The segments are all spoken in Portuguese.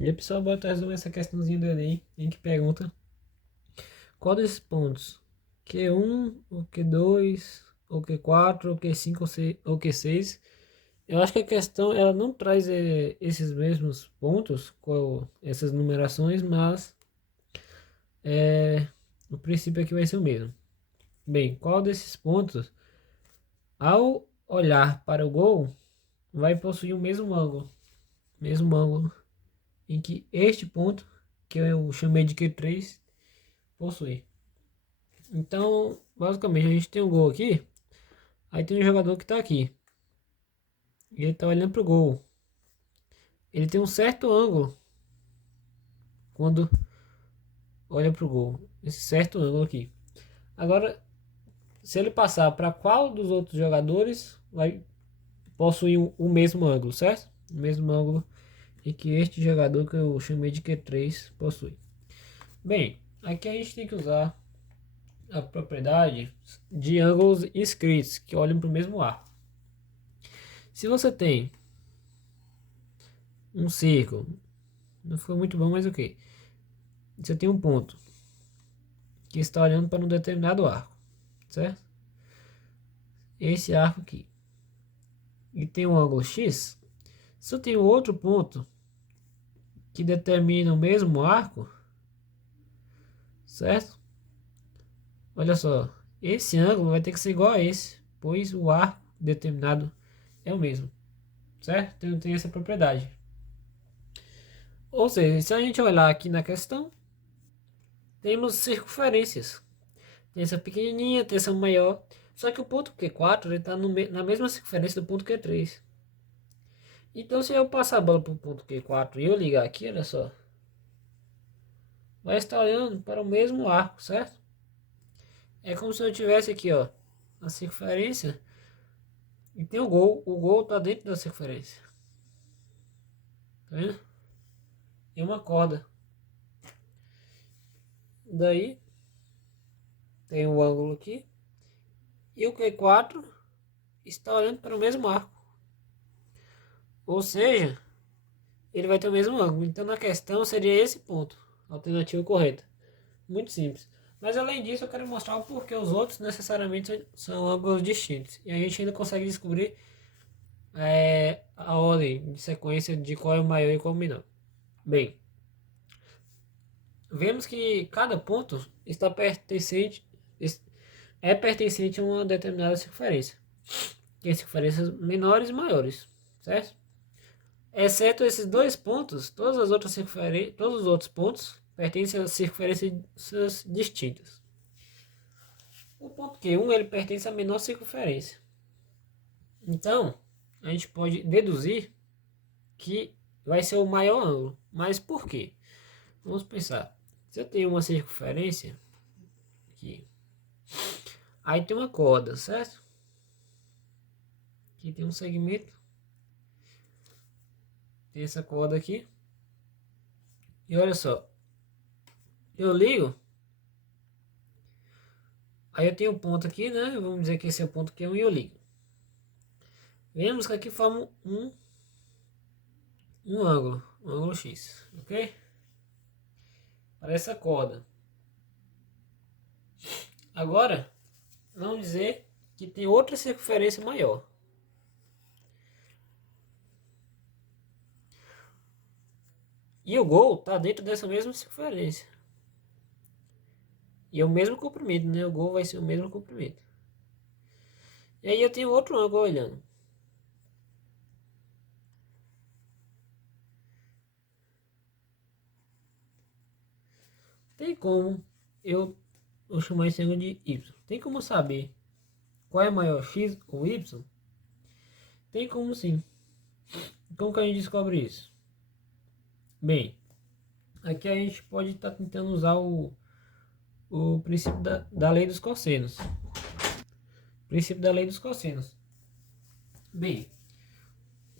E a pessoa bota resolver essa questãozinha do Enem, em que pergunta qual desses pontos, Q1, ou Q2, ou Q4, ou Q5, ou Q6. Eu acho que a questão ela não traz esses mesmos pontos com essas numerações, mas o princípio aqui vai ser o mesmo. Bem, qual desses pontos, ao olhar para o gol, vai possuir o mesmo ângulo em que este ponto, que eu chamei de Q3, possui. Então, basicamente, a gente tem um gol aqui, aí tem um jogador que está aqui, e ele está olhando para o gol. Ele tem um certo ângulo quando olha para o gol, esse certo ângulo aqui. Agora, se ele passar para qual dos outros jogadores, vai possuir o mesmo ângulo, certo? O mesmo ângulo em que este jogador que eu chamei de Q3 possui. Bem, aqui a gente tem que usar a propriedade de ângulos inscritos, que olham para o mesmo arco. Se você tem um círculo, não foi muito bom, mas ok. Você tem um ponto que está olhando para um determinado arco, certo? Esse arco aqui. E tem um ângulo X. Se eu tenho outro ponto que determina o mesmo arco, certo? Olha só, esse ângulo vai ter que ser igual a esse, pois o arco determinado é o mesmo, certo? Então tem essa propriedade. Ou seja, se a gente olhar aqui na questão, temos circunferências. Tem essa pequenininha, tem essa maior. Só que o ponto Q4 está na mesma circunferência do ponto Q3. Então se eu passar a bola para o ponto Q4 e eu ligar aqui, olha só, vai estar olhando para o mesmo arco, certo? É como se eu tivesse aqui, ó, a circunferência e tem o gol. O gol está dentro da circunferência. Tá vendo? É uma corda. Daí tem o ângulo aqui. E o Q4 está olhando para o mesmo arco. Ou seja, ele vai ter o mesmo ângulo. Então na questão seria esse ponto. Alternativa correta. Muito simples. Mas além disso eu quero mostrar o porquê os outros necessariamente são ângulos distintos. E a gente ainda consegue descobrir a ordem de sequência de qual é o maior e qual é o menor. Bem, vemos que cada ponto está pertencente, é pertencente a uma determinada circunferência. Tem circunferências menores e maiores, certo? Exceto esses dois pontos, todos os outros pontos pertencem a circunferências distintas. O ponto Q1 ele pertence à menor circunferência. Então, a gente pode deduzir que vai ser o maior ângulo. Mas por quê? Vamos pensar. Se eu tenho uma circunferência aqui, aí tem uma corda, certo? Aqui tem um segmento, tem essa corda aqui. E olha só, eu ligo, aí eu tenho um ponto aqui, né? Vamos dizer que esse é o ponto Q1 e eu ligo. Vemos que aqui forma um ângulo X, ok? Para essa corda. Agora, vamos dizer que tem outra circunferência maior. E o gol está dentro dessa mesma circunferência. E é o mesmo comprimento, né? O gol vai ser o mesmo comprimento. E aí eu tenho outro ângulo olhando. Tem como eu chamar esse ângulo de Y. Tem como saber qual é maior, X ou Y? Tem como sim. Como que a gente descobre isso? Bem, aqui a gente pode estar tentando usar o princípio da lei dos cossenos. Princípio da lei dos cossenos. Bem,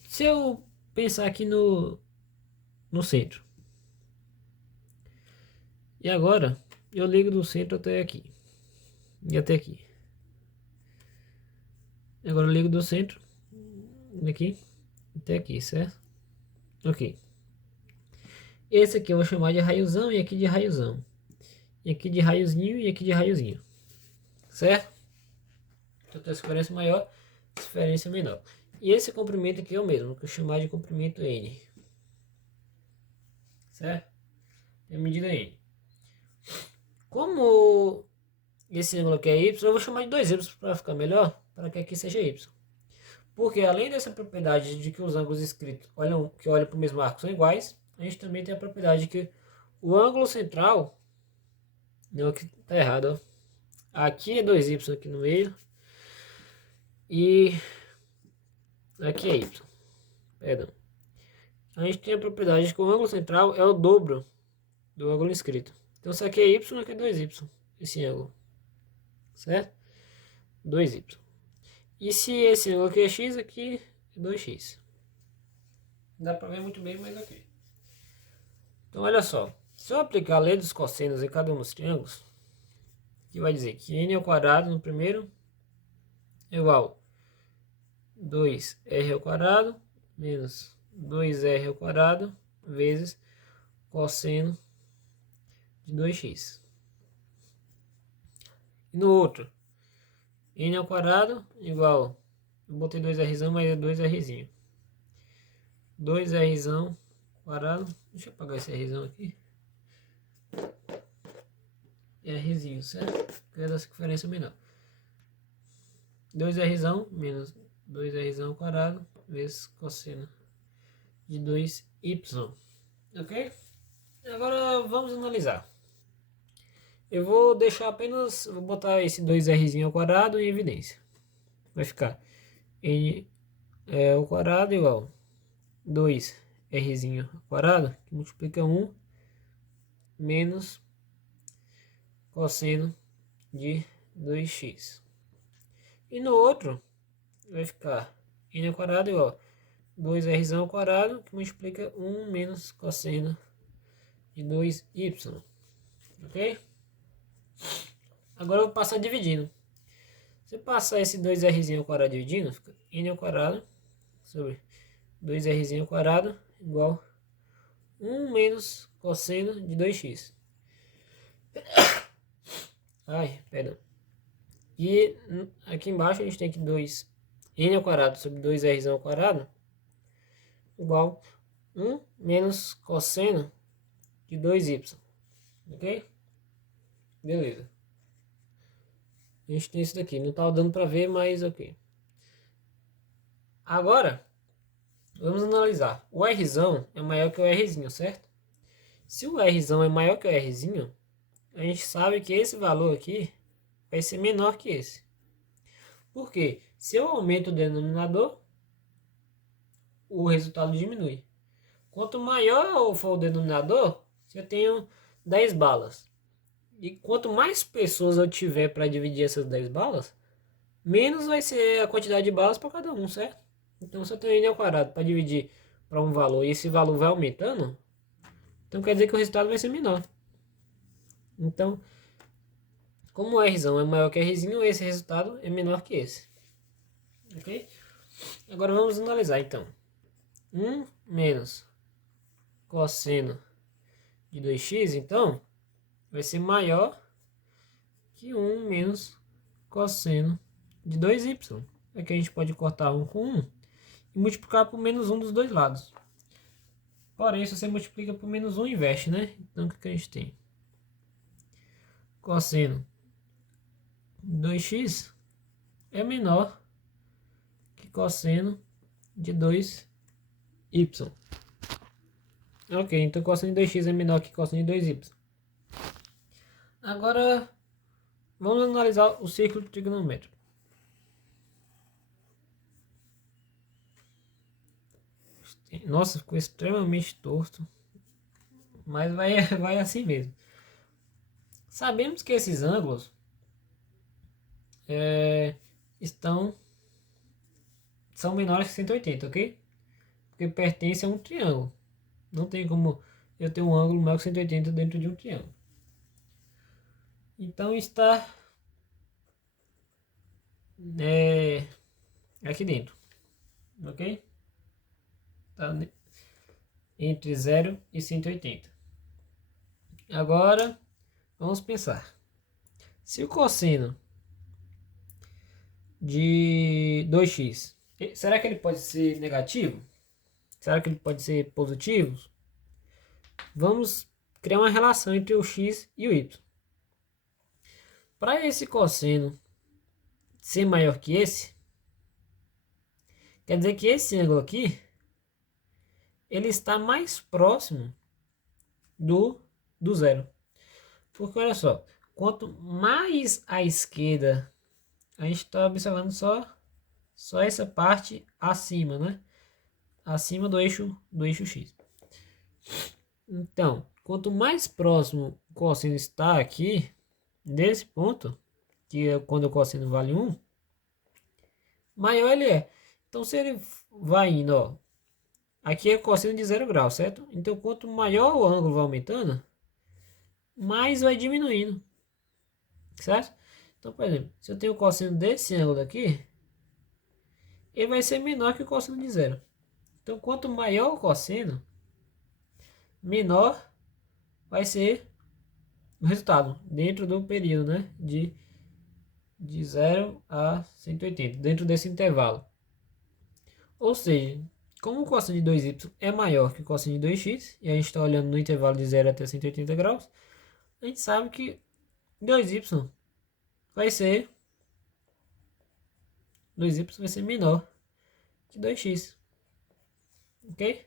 se eu pensar aqui no centro. E agora eu ligo do centro até aqui. E até aqui. Agora eu ligo do centro daqui até aqui, certo? Ok. Esse aqui eu vou chamar de raiozão e aqui de raiozão. E aqui de raiozinho e aqui de raiozinho. Certo? Então tem transferência maior, transferência menor. E esse comprimento aqui é o mesmo, que eu chamar de comprimento N. Certo? É a medida N. Como esse ângulo aqui é Y, eu vou chamar de 2Y para ficar melhor, para que aqui seja Y. Porque além dessa propriedade de que os ângulos escritos que olham para o mesmo arco são iguais, a gente também tem a propriedade de que o ângulo central, não, aqui tá errado, ó. Aqui é 2y aqui no meio e aqui é y. Perdão. A gente tem a propriedade de que o ângulo central é o dobro do ângulo inscrito. Então isso aqui é y, aqui é 2y, esse ângulo, certo? 2y. E se esse ângulo aqui é x, aqui é 2x. Dá para ver muito bem, mas ok. Então olha só, se eu aplicar a lei dos cossenos em cada um dos triângulos, que vai dizer que n ao quadrado no primeiro é igual a 2r ao quadrado menos 2r ao quadrado vezes cosseno de 2x. E no outro, n ao quadrado igual, eu botei 2r, mas é 2rzinho. 2r quadrado, deixa eu apagar esse r aqui. É rzinho, certo? Que é dessa diferença menor. 2r menos 2r ao quadrado vezes cosseno de 2y. Ok? Agora vamos analisar. Eu vou deixar apenas, vou botar esse 2r ao quadrado em evidência. Vai ficar n ao quadrado igual 2r ao quadrado, que multiplica 1 menos cosseno de 2x. E no outro vai ficar n ao quadrado igual a 2r ao quadrado, que multiplica 1 menos cosseno de 2y. Ok? Agora eu vou passar dividindo. Se eu passar esse 2r ao quadrado dividindo, fica n ao quadrado sobre 2r ao quadrado igual a 1 menos cosseno de 2x. Ai, perdão. E aqui embaixo a gente tem que 2n ao quadrado sobre 2r ao quadrado igual a 1 menos cosseno de 2y. Ok? Beleza. A gente tem isso daqui. Não tá dando para ver, mas ok. Agora, vamos analisar. O Rzão é maior que o Rzinho, certo? Se o Rzão é maior que o Rzinho, a gente sabe que esse valor aqui vai ser menor que esse. Por quê? Se eu aumento o denominador, o resultado diminui. Quanto maior for o denominador, eu tenho 10 balas. E quanto mais pessoas eu tiver para dividir essas 10 balas, menos vai ser a quantidade de balas para cada um, certo? Então se eu tenho n ao quadrado para dividir para um valor e esse valor vai aumentando, então quer dizer que o resultado vai ser menor. Então, como o Rzão é maior que Rzinho, esse resultado é menor que esse. Ok? Agora vamos analisar então. 1 menos cosseno de 2x, então, vai ser maior que 1 menos cosseno de 2y. Aqui a gente pode cortar 1 com 1 e multiplicar por menos 1 dos dois lados. Porém, se você multiplica por menos 1, inverte, né? Então, o que a gente tem? Cosseno de 2x é menor que cosseno de 2y. Ok, então cosseno de 2x é menor que cosseno de 2y. Agora, vamos analisar o círculo trigonométrico. Nossa, ficou extremamente torto. Mas vai assim mesmo. Sabemos que esses ângulos são menores que 180, ok? Porque pertence a um triângulo. Não tem como eu ter um ângulo maior que 180 dentro de um triângulo. Então está aqui dentro, ok? Tá entre 0 e 180. Agora, vamos pensar. Se o cosseno de 2x, será que ele pode ser negativo? Será que ele pode ser positivo? Vamos criar uma relação entre o x e o y. Para esse cosseno ser maior que esse, quer dizer que esse ângulo aqui, ele está mais próximo do zero. Porque olha só, quanto mais à esquerda, a gente está observando só essa parte acima, né? Acima do eixo x. Então, quanto mais próximo o cosseno está aqui, desse ponto, que é quando o cosseno vale 1, maior ele é. Então, se ele vai indo, ó, aqui é cosseno de 0 grau, certo? Então, quanto maior o ângulo vai aumentando, mais vai diminuindo, certo? Então, por exemplo, se eu tenho o cosseno desse ângulo aqui, ele vai ser menor que o cosseno de 0. Então, quanto maior o cosseno, menor vai ser o resultado dentro do período, né? De 0 a 180, dentro desse intervalo. Ou seja, como o cosseno de 2y é maior que o cosseno de 2x, e a gente está olhando no intervalo de 0 até 180 graus, a gente sabe que 2y vai ser menor que 2x. Ok?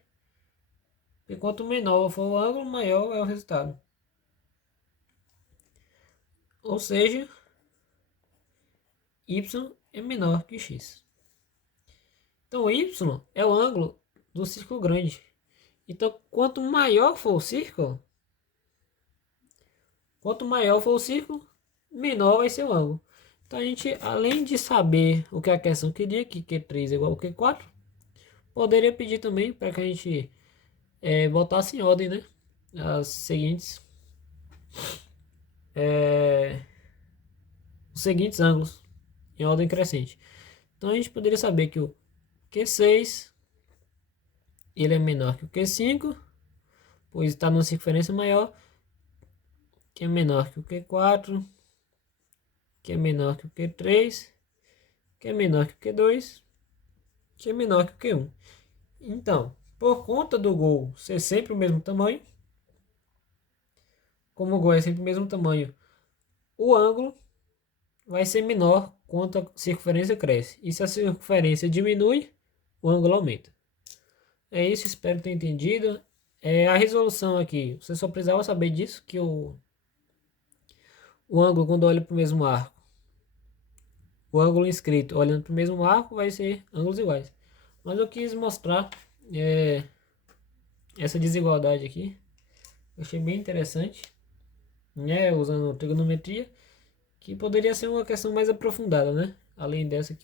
E quanto menor for o ângulo, maior é o resultado. Ou seja, y é menor que x. Então, y é o ângulo do círculo grande. Então, quanto maior for o círculo, menor vai ser o ângulo. Então, a gente, além de saber o que a questão queria, que Q3 é igual a Q4, poderia pedir também para que a gente botasse em ordem, né? Os seguintes ângulos em ordem crescente. Então, a gente poderia saber que o Q6 ele é menor que o Q5, pois está numa circunferência maior, que é menor que o Q4, que é menor que o Q3, que é menor que o Q2, que é menor que o Q1. Então, por conta do gol ser sempre o mesmo tamanho, como o gol é sempre o mesmo tamanho, o ângulo vai ser menor quanto a circunferência cresce. E se a circunferência diminui, o ângulo aumenta. É isso, espero ter entendido. A resolução aqui, você só precisava saber disso, que o ângulo quando olha para o mesmo arco, o ângulo inscrito olhando para o mesmo arco vai ser ângulos iguais. Mas eu quis mostrar essa desigualdade aqui. Eu achei bem interessante, né? Usando trigonometria, que poderia ser uma questão mais aprofundada, né? Além dessa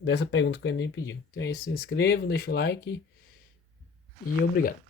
dessa pergunta que eu nem pediu. Então é isso, se inscreva, deixa o like e obrigado.